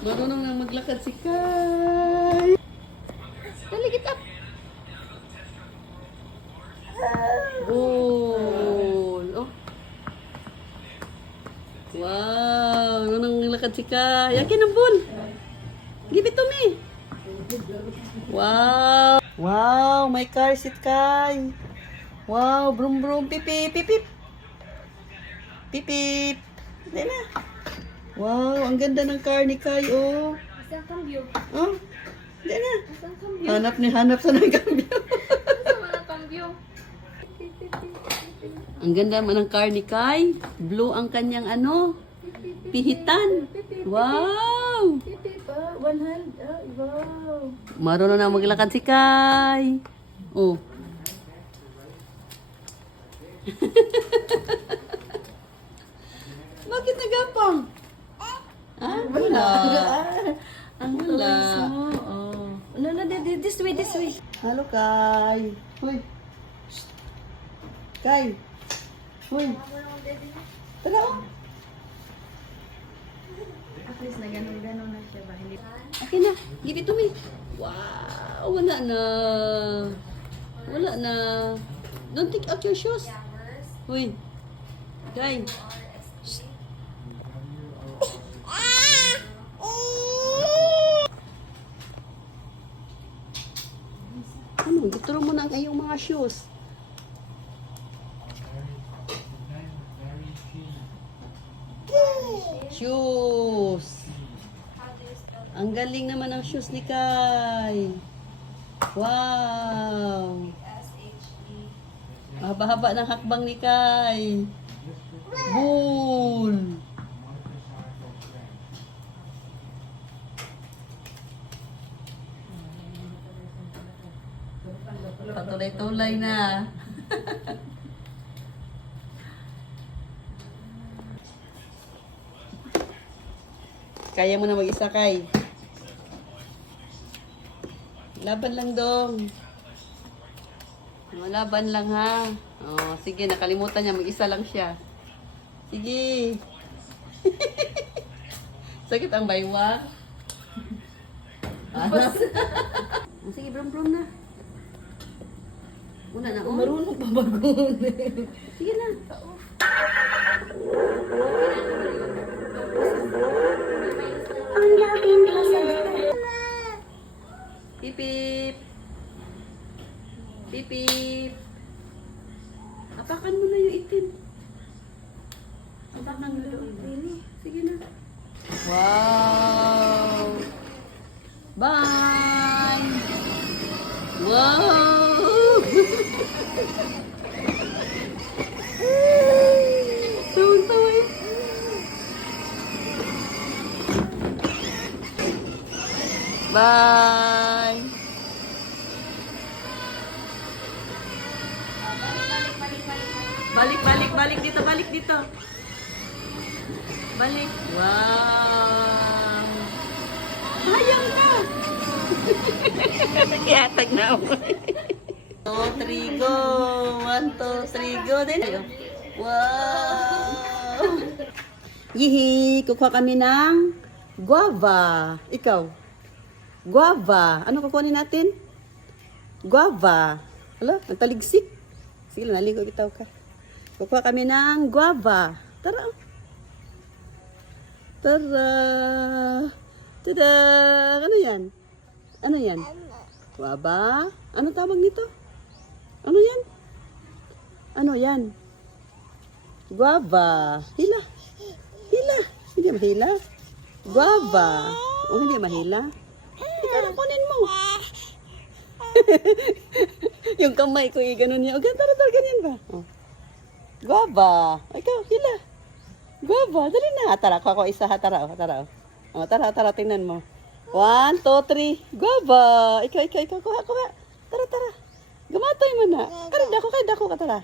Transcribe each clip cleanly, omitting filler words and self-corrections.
Marunong na maglakad si Kai. Dali, get up. Goal. Oh. Wow, marunong maglakad si Kai. Yakin ang ball. Give it to me. Wow. Wow, may car seat Kai. Wow, brum brum, pip pip pip pip. Pip pip. Dali na. Wow, ang ganda ng car ni Kai, oh. Isang kambyo. Oh, dali na. Isang kambyo. Hanap sa ng cambio. Isang mga kambyo. Ang ganda man ng car ni Kai. Blue ang kanyang ano, pihitan. Wow! One hand. Wow. Marunong na maglakad si Kai. Oh. Bakit nagapang? Ah, wala. Ang Wala. tulis mo. Oh. No, this way. Halo, Kai. Hoy. Shh. Kai. Hoy. Tara, oh. At least na ganun na siya ba? Hindi. Okay na. Give it to me. Wow. Wala na. Wala na. Don't take out your shoes. Hoy. Kai. Shh. Ano? Ituro mo na ang iyong mga shoes. Shoes. Ang galing naman ng shoes ni Kai. Wow. Haba-haba ng hakbang ni Kai. Bull. Patulay-tulay na. Kaya mo na mag-isa, Kai. Laban lang dong. Laban lang ha. Oh, sige, nakalimutan niya. Mag-isa lang siya. Sige. Sakit ang baywa. Sige, brum-brum na. Una na, oh. Marunong pa bagon. Sige na. Ang laking Pipip. Pipip. Apakan mo na yung itim. Apakan mo na yung itim. Sige na. Wow. Bye. Wow. Tawang-tawa yun. Bye. Balik dito, balik dito. Balik. Wow. Sayang ka. Kiyatag na ako. 2, 3, go. 1, 2, 3, go. Din. Wow. Yihi, kukuha kami ng guava. Ikaw. Guava. Ano kukunin natin? Guava. Hala, ang taligsik. Sige lang, naligo kita ka. Kukuha kami ng guava. Tara. Tara. Tada. Ano yan? Ano yan? Guava? Ano tawag nito? Ano yan? Ano yan? Guava. Hila. Hila. Hindi mahila. Guava. O hindi mahila. Ikaw na kunin mo. Yung kamay ko, ganun niya. O, tara, ganyan ba? Oh. Guava. Ikaw, hila. Guava. Dali na. Tara, ako isa ha. Tara, tara. O, tara, tingnan mo. 1, 2, 3. Guava. Ikaw. Kuha. Tara. Gamatoy mo na. Dako ka, tara.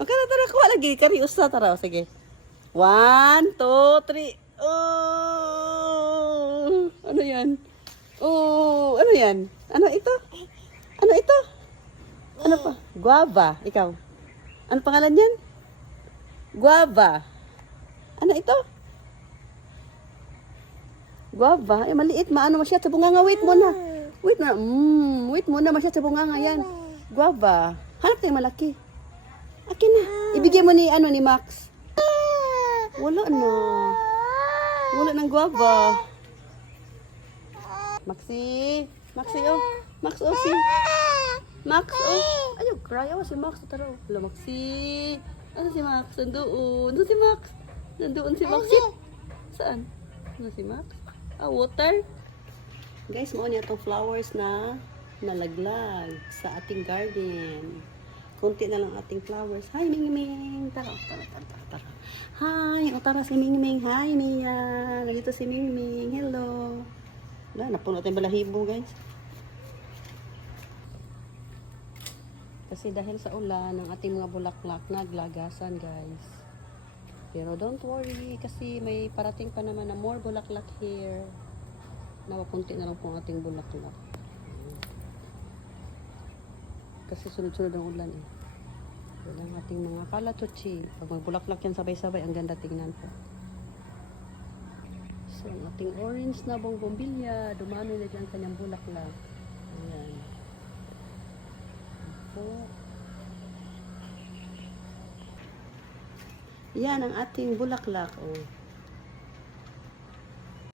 O, tara, kuha lagi. Kari, usa, tara. O, sige. 1, 2, 3. Oh! Ano yan? Oh, ano yan? Ano ito? Ano pa? Guava. Ikaw. Ano pangalan yan? Guava. Ano ito? Guava. Eh, maliit. Maano mo siya sa bunganga. Wait muna. Wait muna. Wait muna. Masya sa bunganga. Yan. Guava. Hanap tayo malaki. Akin na. Ibigay mo ni, ni Max. Wala na. Wala ng guava. Maxi. Maxi, oh. Max, oh, si. Max, oh. Ayaw, cry. Oh, si Max. Taro. Wala, Maxi. Ano si Max? Nandoon. Ano si Max? Nandoon si Max. Saan? Ano si Max? Ah, water. Guys, mo niya itong flowers na nalaglag sa ating garden. Kunti na lang ating flowers. Hi, Mingming! Tara. Hi! O, tara si Mingming. Hi, Mia! Nandito si Mingming. Hello! Wala, napuno tayong balahibo, guys. Kasi dahil sa ulan, ang ating mga bulaklak naglagasan, guys. Pero don't worry, kasi may parating pa naman na more bulaklak here. Nawakunti na lang po ang ating bulaklak. Kasi sunod-sunod ang ulan eh. Yan ang ating mga kalatuchi. Pag magbulaklak yan sabay-sabay, ang ganda tingnan po. So, ang ating orange na bongombilya, dumami na dyan kanyang bulaklak. Ayan. Po. Yan ang ating bulaklak. Oh.